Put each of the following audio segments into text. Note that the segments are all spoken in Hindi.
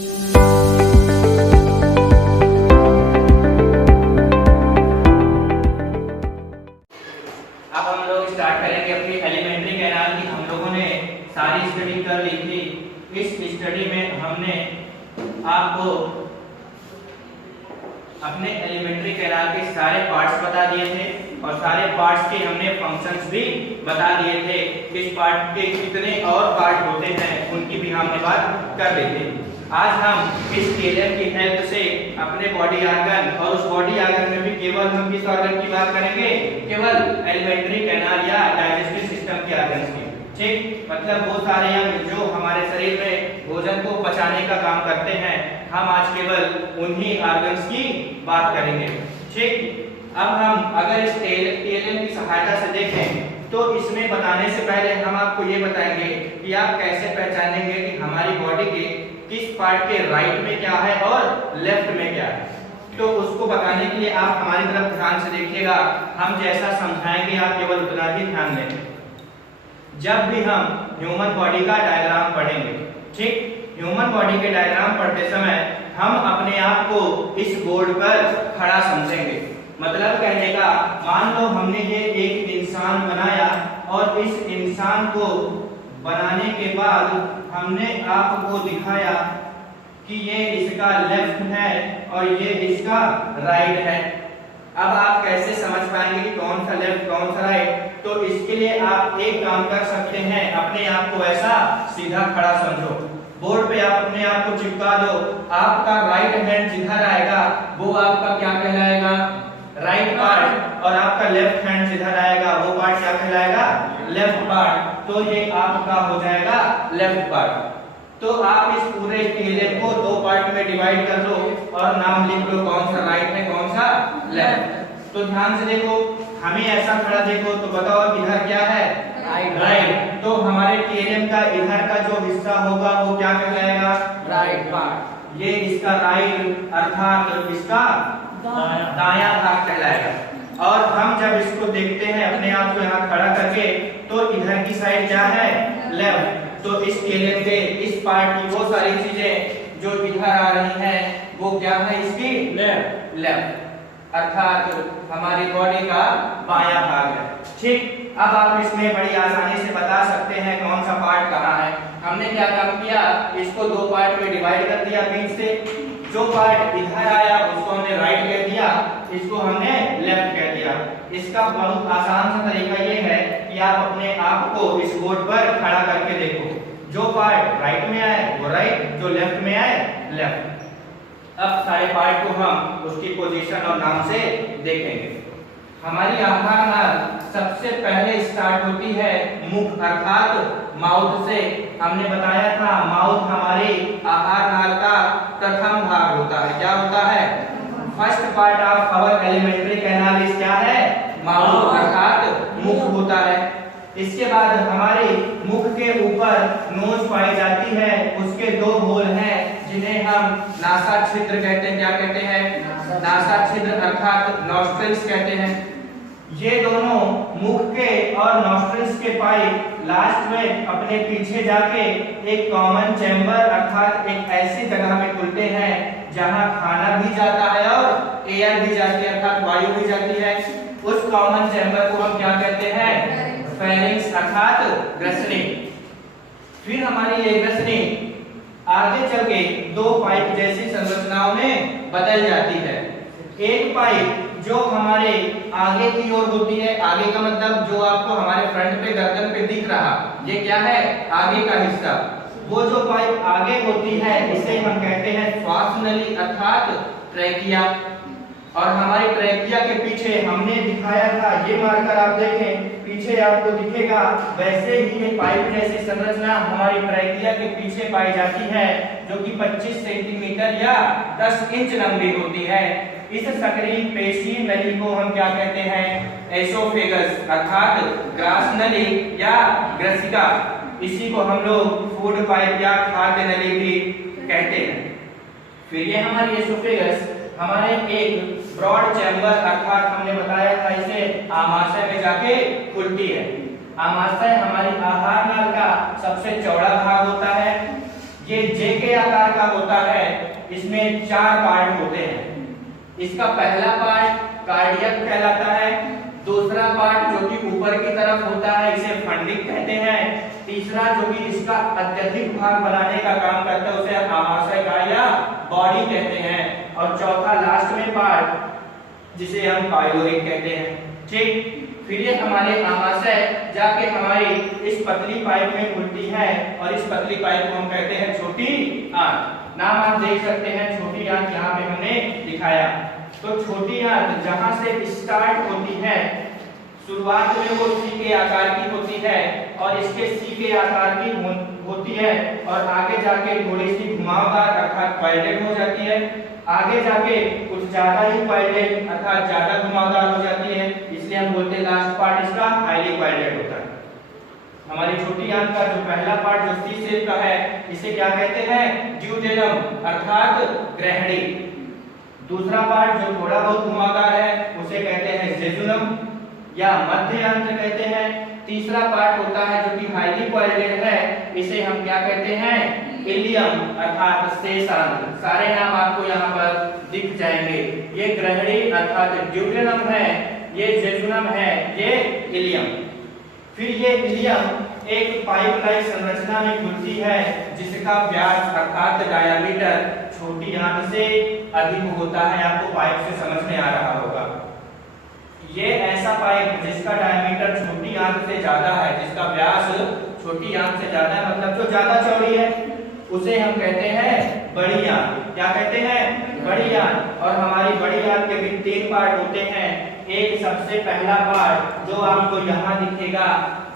अब हम लोग स्टार्ट करेंगे अपनी एलिमेंट्री कैनाल की। हम लोगों ने सारी स्टडी कर ली थी। इस स्टडी में हमने आपको अपने एलिमेंट्री कैनाल के सारे पार्ट्स बता दिए थे और सारे पार्ट्स के हमने फंक्शंस भी बता दिए थे। किस पार्ट के कितने और पार्ट होते हैं उनकी भी हमने बात कर ली थी। आज हम इस टेलर की हेल्प से अपने बॉडी ऑर्गन और उस बॉडी ऑर्गन में भी केवल हम किस ऑर्गन की बात करेंगे, केवल एलिमेंट्री कैनाल या डाइजेस्टिव सिस्टम के ऑर्गन्स की। ठीक, मतलब वो सारे अंग जो हमारे शरीर में भोजन को पचाने का काम करते हैं, हम आज केवल उन्हीं ऑर्गन्स की बात करेंगे। ठीक, अब हम अगर इस टेलर की सहायता से देखें तो इसमें बताने से पहले हम आपको ये बताएंगे कि आप कैसे पहचानेंगे कि हमारी बॉडी के किस पार्ट के राइट में क्या है और लेफ्ट में क्या है। तो उसको बताने के लिए आप हमारी तरफ ध्यान से देखिएगा। हम जैसा समझाएंगे आप केवल उतना ही ध्यान दें। जब भी हम ह्यूमन बॉडी का डायग्राम पढ़ेंगे, ठीक, ह्यूमन बॉडी के डायग्राम पढ़ते समय हम अपने आप को इस बोर्ड पर खड़ा समझेंगे। मतलब कहने का, मान लो हमने ये एक इंसान बनाया और इस इंसान को बनाने के बाद हमने आपको दिखाया कि ये इसका लेफ्ट है और ये इसका राइट है। अब आप कैसे समझ पाएंगे कि कौन सा लेफ्ट कौन सा राइट? तो इसके लिए आप एक काम कर सकते हैं, अपने आप को ऐसा सीधा खड़ा समझो। बोर्ड पे आप अपने आप को चिपका दो। आपका राइट हैंड जिधर आएगा वो आपका क्या कहलाएगा? Right part. और आपका लेफ्ट हैंड जिधर आएगा वो पार्ट क्या कहलाएगा? Left part. तो ये आपका हो जाएगा लेफ्ट पार्ट। तो आप इस पूरे टेलर को दो पार्ट में डिवाइड कर लो और नाम लिख लो, कौन सा राइट है कौन सा लेफ्ट। तो ध्यान से देखो, हमें ऐसा खड़ा देखो तो बताओ इधर क्या है? राइट। तो हमारे टेलर का इधर का जो हिस्सा होगा वो क्या कहलाएगा? Right part. ये इसका राइट अर्थात इसका दायां भाग कहलाएगा। और हम जब इसको देखते हैं अपने आप को यहाँ खड़ा करके तो इधर की साइड क्या है? लेफ्ट। तो इस टेलर के इस पार्ट की वो सारी चीजें जो इधर आ रही हैं वो क्या है? इसकी लेफ्ट अर्थात हमारी बॉडी का बायां भाग है। ठीक, अब आप इसमें बड़ी आसानी से बता सकते हैं कौन सा पार्ट कहाँ है। हमने क्या काम किया, इसको दो पार्ट में डिवाइड कर दिया बीच से। जो पार्ट इधर आया उसको हमने राइट कह दिया, इसको हमने लेफ्ट कह दिया। इसका बहुत आसान सा तरीका ये है कि आप अपने आप को इस बोर्ड पर खड़ा करके देखो। जो पार्ट राइट में आए वो राइट, जो लेफ्ट में आए लेफ्ट। अब सारे पार्ट को हम उसकी पोजीशन और नाम से देखेंगे। हमारी आहार नाल सबसे पहले स्टार्ट होती है मुख अर्थात माउथ से। हमने बताया था माउथ हमारी आहार नाल का प्रथम भाग होता है। क्या होता है? First part of our alimentary canal is क्या है? माउथ अर्थात मुख होता है। इसके बाद हमारे मुख के ऊपर नोज पाई जाती है। उसके दो होल हैं जिन्हें हम नासा छिद्र कहते हैं। क्या कहते हैं? नासा छिद्र अर्थात नॉस्ट्रिल्स कहते हैं। ये दोनों मुख के और नॉस्ट्रिल्स के पाइप लास्ट में अपने पीछे जाके एक कॉमन चैम्बर अर्थात एक ऐसी जगह में खुलते हैं जहां खाना भी जाता है और एयर भी जाती है अर्थात वायु भी जाती है। उस कॉमन चैम्बर को हम क्या कहते हैं? फेरिंक्स अर्थात ग्रसनी। फिर हमारी ये ग्रसनी आगे चल के दो पाइप जैसी संरचनाओं में बदल जाती है। एक पाइप जो हमारे आगे की ओर होती है, आगे का मतलब जो आपको हमारे फ्रंट पे गर्दन पे दिख रहा, ये क्या है? आगे का हिस्सा। वो जो पाइप आगे होती है इसे हम कहते हैं श्वास नली अर्थात ट्रैकिया। और हमारी ट्रैकिया के पीछे हमने दिखाया था, ये मार्कर आप देखें पीछे आपको दिखेगा, वैसे ही ये पाइप जैसी संरचना हमारी ट्रैकिया के पीछे पाई जाती है जो कि 25 सेंटीमीटर या 10 इंच लंबी होती है। इस सक्रिय पेशी नली को हम क्या कहते हैं? एसोफेगस अर्थात ग्रास नली या ग्रसिका। इसी को हम लोग फूड पाइप या खाद्य नली भी कहते हैं। फिर ये हमारी एसोफेगस हमारे एक ब्रॉड चैम्बर अर्थात हमने बताया था इसे आमाशय में जाके खुलती है। आमाशय हमारी आहार नाल का सबसे चौड़ा भाग होता है। ये जे के आकार का होता है, इसमें 4 पार्ट होते हैं। इसका पहला पार्ट कार्डियक कहलाता है, दूसरा पार्ट जो कि ऊपर की तरफ होता है इसे फंडिक कहते हैं, तीसरा जो कि इसका अत्यधिक भाग बनाने का काम करता है उसे आमाशय का या बॉडी कहते हैं, और चौथा लास्ट में पार्ट जिसे हम पाइलोरिक कहते हैं। ठीक, फिर ये हमारे आमाशय जाके हमारी इस पतली पाइप में खुलती है और इस पतली पाइप को हम कहते हैं छोटी आंत। नाम आप देख सकते हैं, छोटी आंत यहाँ पे हमने दिखाया। तो छोटी आंत जहां से स्टार्ट होती है, शुरुआत में वो सी के आकार की होती है और इसके सी के आकार की होती है, और आगे जाके थोड़ी सी घुमावदार अर्थात पाइलेट हो जाती है, आगे जाके कुछ ज्यादा ही पाइलेट अर्थात ज्यादा घुमावदार हो जाती है, इसलिए हम बोलते हैं लास्ट पार्ट इसका हाईली पाइलेट होता है। हमारी छोटी आंत का जो पहला पार्ट जो सी शेप का है इसे क्या कहते हैं, ड्यूडेनम अर्थात ग्रहणी। दूसरा पार्ट जो थोड़ा बहुत घुमावदार है उसे कहते हैं जेजुनम या मध्य अंत कहते हैं। तीसरा पार्ट होता है जो कि हाईली पाइलेट है, इसे हम क्या कहते हैं, इलियम अर्थात शेषांत। सारे नाम आपको यहाँ पर दिख जाएंगे। ये ग्रहणी अर्थात ड्यूडेनम है, ये जेजुनम है, ये इलियम। फिर ये इलियम एक पाइप लाइक संरचना में खुलती है जिसका व्यास अर्थात डायामीटर छोटी आंत से अधिक होता है। आपको पाइप से समझ में आ रहा होगा, ये ऐसा पाइप जिसका डायमीटर छोटी आंत से ज्यादा है, जिसका व्यास छोटी आंत से ज्यादा है, मतलब जो ज्यादा चौड़ी है, उसे हम कहते हैं बड़ी आंत। क्या कहते हैं, बड़ी आंत। और हमारी बड़ी आंत के भी 3 पार्ट होते हैं। एक सबसे पहला पार्ट जो आपको यहाँ दिखेगा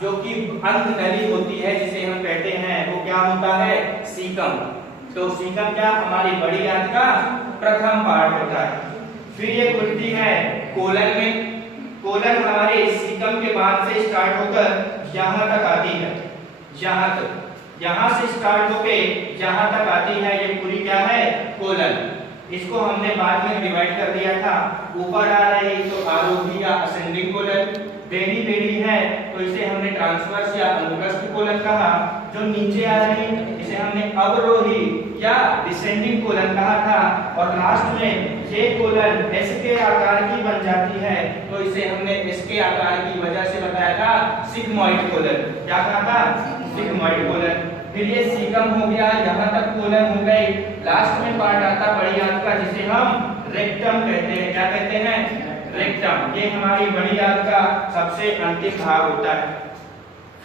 जो कि अंत नली होती है जिसे हम कहते हैं, वो क्या होता है, सीकम। तो सीकम क्या हमारी बड़ी आंत का प्रथम पार्ट होता है। फिर ये खुलती है कोलन में। कोलन हमारे सीकम के बाद से स्टार्ट होकर यहाँ तक आती है, यहाँ तक, यहाँ से स्टार्ट होके यहाँ तक आती है, ये पूरी क्या है, कोलन। इसको हमने बाद में डिवाइड कर दिया था, ऊपर आ रही तो आरोही या असेंडिंग कोलन, बेड़ी बेड़ी है तो इसे हमने ट्रांसवर्स या अनुप्रस्थ कोलन कहा, जो नीचे आ रही इसे हमने अवरोही या डिसेंडिंग कोलन कहा था, और लास्ट में ये कोलन एस के आकार की बन जाती है तो इसे हमने एस के आकार की वजह से बताया था सिग्मोइड कोलन। क्या कहा था, सिग्मोइड कोलन। फिर ये सीकम हो गया, यहाँ तक कोलन हो गई, लास्ट में पार्ट आता बड़ी आंत का जिसे हम रेक्टम कहते हैं। क्या कहते हैं, रेक्टम। ये हमारी बड़ी आंत का सबसे अंतिम भाग होता है।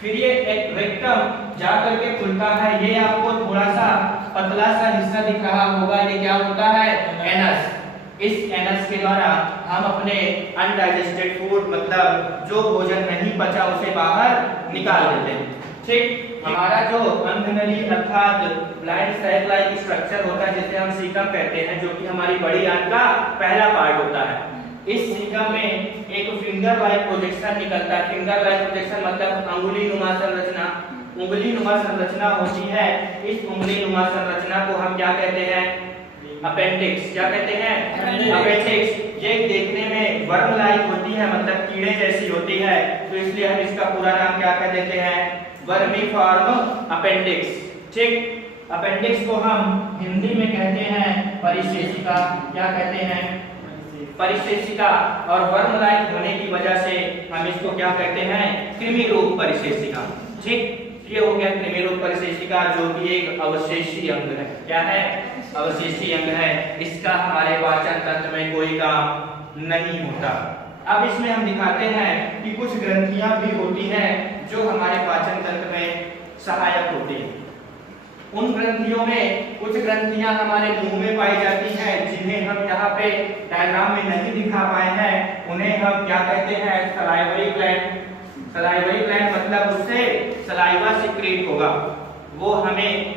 फिर ये एक रेक्टम जा करके खुलता है, ये आपको थोड़ा सा पतला सा हिस्सा दिख रहा होगा, ये क्या होता है, एनस। इस एनस के द्वारा हम अपने अनडाइजेस्टेड फूड मतलब जो भोजन नहीं पचा उसे बाहर निकाल देते हैं। ठीक, हमारा जो अंधनली अर्थात ब्लाइंड सैक लाइक स्ट्रक्चर होता है जिसे हम सीकम कहते हैं, जो कि हमारी बड़ी आंत का पहला पार्ट होता है। इस सीकम में एक फिंगर लाइक प्रोजेक्शन निकलता है। फिंगर लाइक प्रोजेक्शन मतलब अंगुली नुमा संरचना, उंगली नुमा संरचना होती है। इस उंगली नुमा संरचना को हम क्या कहते हैं, अपेंडिक्स। क्या कहते हैं, अपेंडिक्स। ये देखने में वर्म लाइक होती है, मतलब कीड़े जैसी होती है, तो इसलिए हम इसका पूरा नाम क्या कह देते हैं, वर्मीफॉर्म अपेंडिक्स। ठीक, अपेंडिक्स को हम हिंदी में कहते हैं परिशेषिका। क्या कहते हैं, परिशेषिका। और वर्म लाइक होने की वजह से हम इसको क्या कहते हैं, कृमि रूप परिशेषिका। ठीक, ये हो गया कृमि रूप परिशेषिका, जो कि एक अवशेषी अंग है। क्या है, अवशेषी अंग है। इसका हमारे पाचन तंत्र में कोई काम नहीं होता। अब इसमें हम दिखाते हैं कि कुछ ग्रंथियां भी होती हैं जो हमारे पाचन तंत्र में सहायक होती हैं। उन ग्रंथियों में कुछ ग्रंथियां हमारे मुंह में पाई जाती हैं, जिन्हें हम यहाँ पे डायग्राम में नहीं दिखा पाए हैं। उन्हें हम क्या कहते हैं, सलाइवरी ग्लैंड। सलाइवरी ग्लैंड मतलब उससे सलाइवा सिक्रीट होगा, वो हमें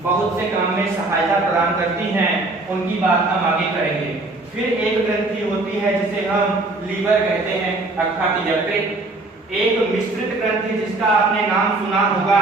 बहुत से काम में सहायता प्रदान करती हैं। उनकी बात हम आगे करेंगे। फिर एक ग्रंथि होती है जिसे हम लीवर कहते हैं अर्थात यकृत। एक मिश्रित ग्रंथि जिसका आपने नाम सुना होगा,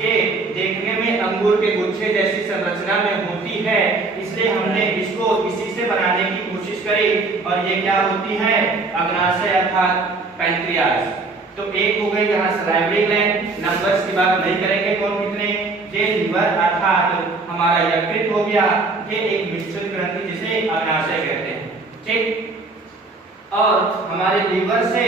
ये देखने में अंगूर के गुच्छे जैसी संरचना में होती है, इसलिए हमने इसको इसी से बनाने की कोशिश करी। और ये क्या होती है, अग्नाशय अर्थात पैंक्रियास। तो एक हो गई यहाँ सलाइवरी ग्लैंड, नंबर्स की बात नहीं करेंगे कौन कितने। ये ये लीवर अर्थात हमारा यकृत हो गया, ये एक मिश्रित ग्रंथि जिसे अग्नाशय कहते हैं, ठीक। और हमारे लीवर से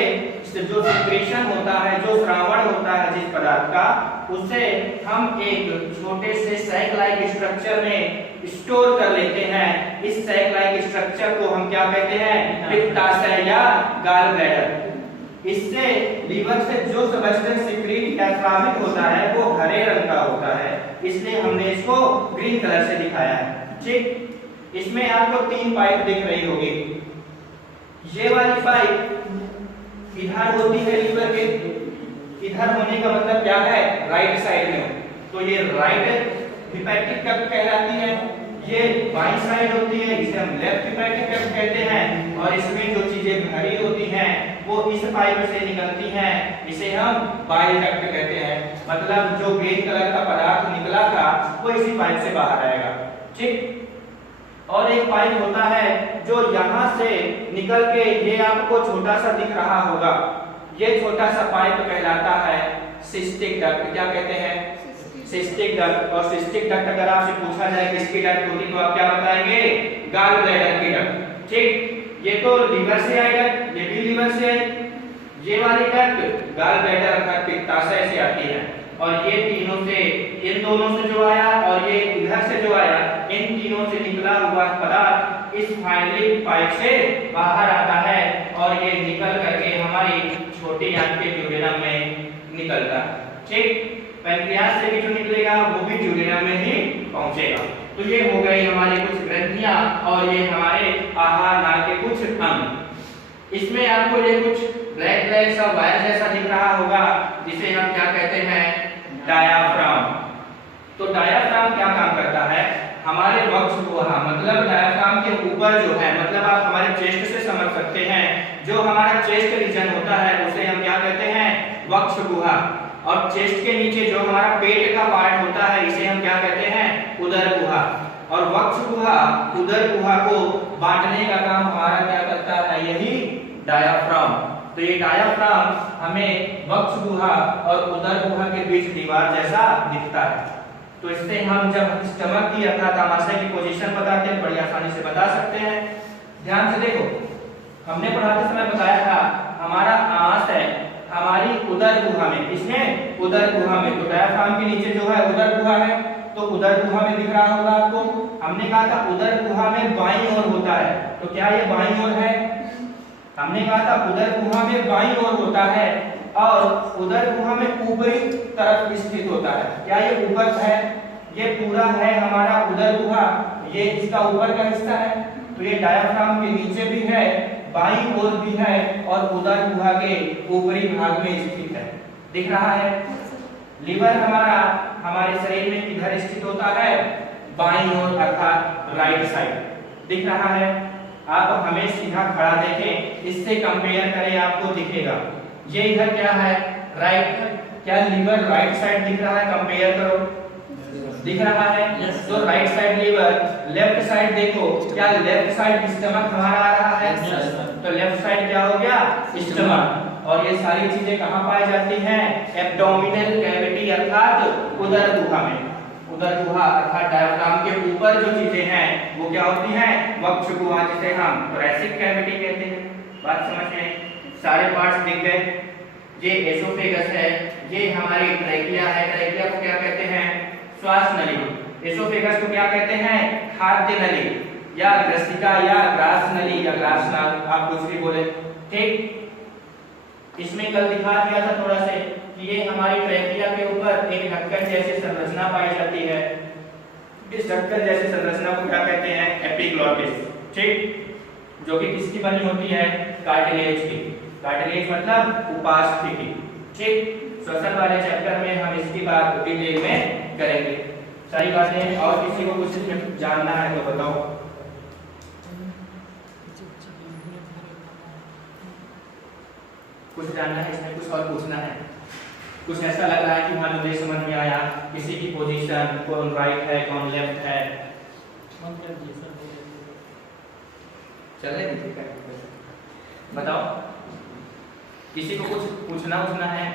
जो सिक्रेशन होता है, जो स्रावण होता है जिस पदार्थ का, उसे हम एक छोटे से सैक लाइक स्ट्रक्चर में स्टोर कर लेते हैं। इस सैक लाइक स्ट्रक्चर को हम क्या कहते हैं? पित्ताशय या गॉल ब्लैडर। इससे लीवर से जो सबस्टेंस सिक्रीट या स्रावित होता है वो हरे रंग का होता है, इसलिए हमने इसको ग्रीन कलर से दिखाया है, ठीक। इसमें आपको 3 पाइप दिख रही होगी। ये वाली पाइप इधर होती है लीवर के, इधर होने का मतलब क्या है? राइट साइड में, तो ये राइट हेपेटिक डक्ट कहलाती है। ये बाईं साइड होती है, इसे हम लेफ्ट हेपेटिक डक्ट कहते हैं। और इसमें जो चीजें भरी होती हैं वो इस पाइप से निकलती हैं, इसे हम बाइल डक्ट कहते हैं। मतलब जो ग्रीन कलर का पदार्थ निकला था वो इसी पाइप से बाहर आएगा, ठीक। और एक पाइप होता है जो यहाँ से निकल के, ये आपको छोटा सा दिख रहा होगा, ये छोटा सा पाइप कहलाता है सिस्टिक डक्ट। क्या कहते हैं? Cystic duct. और सिस्टिक डक्ट अगर आपसे पूछा जाए किसकी डक्ट होती तो आप क्या बताएंगे? गॉल ब्लैडर की डक्ट, ठीक। ये तो लीवर से आई डक्ट, ये भी लीवर से आई। ये वाली डक्ट गॉल ब्लैडर अर्थात पित्ताशय से आती है। और ये तीनों से, इन दोनों से जो आया और ये इधर से जो आया, इन तीनों से निकला हुआ पदार्थ इस फाइनली पाइप से बाहर आता है और ये निकल करके हमारी छोटी आंत के ड्यूडेनम में निकलता है, ठीक। पैनक्रियास से भी जो निकलेगा वो भी ड्यूडेनम में ही पहुंचेगा। तो ये हो गई हमारी कुछ ग्रंथियां और ये हमारे आहार नाल के कुछ अंग। इसमें आपको ये कुछ ब्लैक ब्लैक सा वायर जैसा दिख रहा होगा, जिसे हम क्या कहते हैं? डायाफ्राम। तो डायाफ्राम क्या काम करता है? हमारे वक्ष गुहा, मतलब डायाफ्राम के ऊपर जो है, मतलब आप हमारे चेस्ट से समझ सकते हैं, जो हमारा चेस्ट रीजन होता है उसे हम क्या कहते हैं? वक्ष गुहा। और चेस्ट के नीचे जो हमारा पेट का पार्ट होता है इसे हम क्या कहते हैं? उदर गुहा। और वक्ष गुहा उदर गुहा को बांटने का काम हमारा क्या करता है? यही डायाफ्राम। तो ये डायाफ्राम हमें वक्ष गुहा और उदर गुहा के बीच दीवार जैसा दिखता है। तो इससे हम जब स्टमक की अर्थात आमाशय की पोजीशन बताते हैं बड़ी आसानी से बता सकते हैं। ध्यान से देखो, हमने पढ़ाते समय बताया था हमारा आमाशय हमारी उदर गुहा में, इसमें उदर गुहा में, तो डायाफ्राम के नीचे जो है उदर गुहा है, तो उदर गुहा में दिख रहा होगा आपको। हमने कहा था उदर गुहा में बाईं ओर होता है, तो क्या ये बाईं ओर है? हमने कहा था उदर गुहा में बाईं ओर होता है और उदर गुहा में ऊपरी तरफ स्थित होता है। क्या ये ऊपर है? ये पूरा है हमारा उदर गुहा, ये इसका ऊपर का हिस्सा है। तो ये डायाफ्राम के नीचे भी है, बाईं ओर भी है और उदर गुहा के ऊपरी भाग में स्थित है। दिख रहा है? लीवर हमारा हमारे शरीर में किधर स्थित होता है? बाईं ओर अर्थात राइट साइड। दिख रहा है? आप हमें सीधा खड़ा देखें, इससे कंपेयर करें, आपको दिखेगा। ये इधर क्या है? राइट। क्या लीवर राइट साइड दिख रहा है? कंपेयर करो, दिख रहा है? तो right side liver, left side देखो, क्या लेफ्ट साइड स्टमक हमारा आ रहा है? तो लेफ्ट साइड क्या हो गया? स्टमक। और ये सारी चीजें कहाँ पाई जाती हैं? एब्डोमिनल कैविटी अर्थात उदर गुहा में। उदर गुहा अर्थात डायाफ्राम के ऊपर जो चीजें हैं वो क्या होती हैं? वक्ष गुहा, जिसे हम थोरैसिक कैविटी कहते हैं। बात समझ में आई? सारे पार्ट्स दिख गए। ये एसोफेगस है, ये हमारी ट्रैकिया है, ट्रैकिया को क्या कहते हैं? श्वास नली। एसोफेगस को क्या कहते हैं? खाद्य नली या ग्रसिका या ग्रास नली या ग्रास नाल, आप कुछ भी बोले, ठीक। इसमें कल दिखा दिया था थोड़ा से कि ये हमारी ट्रैकिया के ऊपर एक ढक्कन जैसी संरचना पाई जाती है। इस ढक्कन जैसी संरचना को क्या कहते हैं? एपिग्लॉटिस, ठीक, जो कि किसकी बनी होती है? कार्टिलेज की। कार्टिलेज मतलब उपास्थि की, ठीक। श्वसन वाले चैप्टर में हम इसकी बात डिटेल में करेंगे। सारी बातें, और किसी को कुछ जानना है तो बताओ। कुछ जानना है इसमें, कुछ और पूछना है? कुछ ऐसा लग रहा है कि हाँ मुझे समझ में आया, किसी की पोजीशन कौन राइट है कौन लेफ्ट है? चले ठीक है, बताओ। किसी को कुछ पूछना है?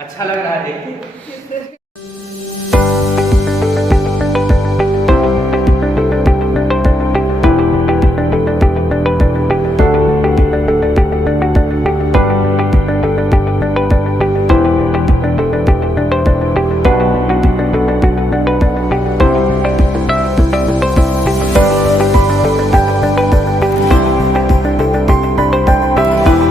अच्छा लग रहा है देख के?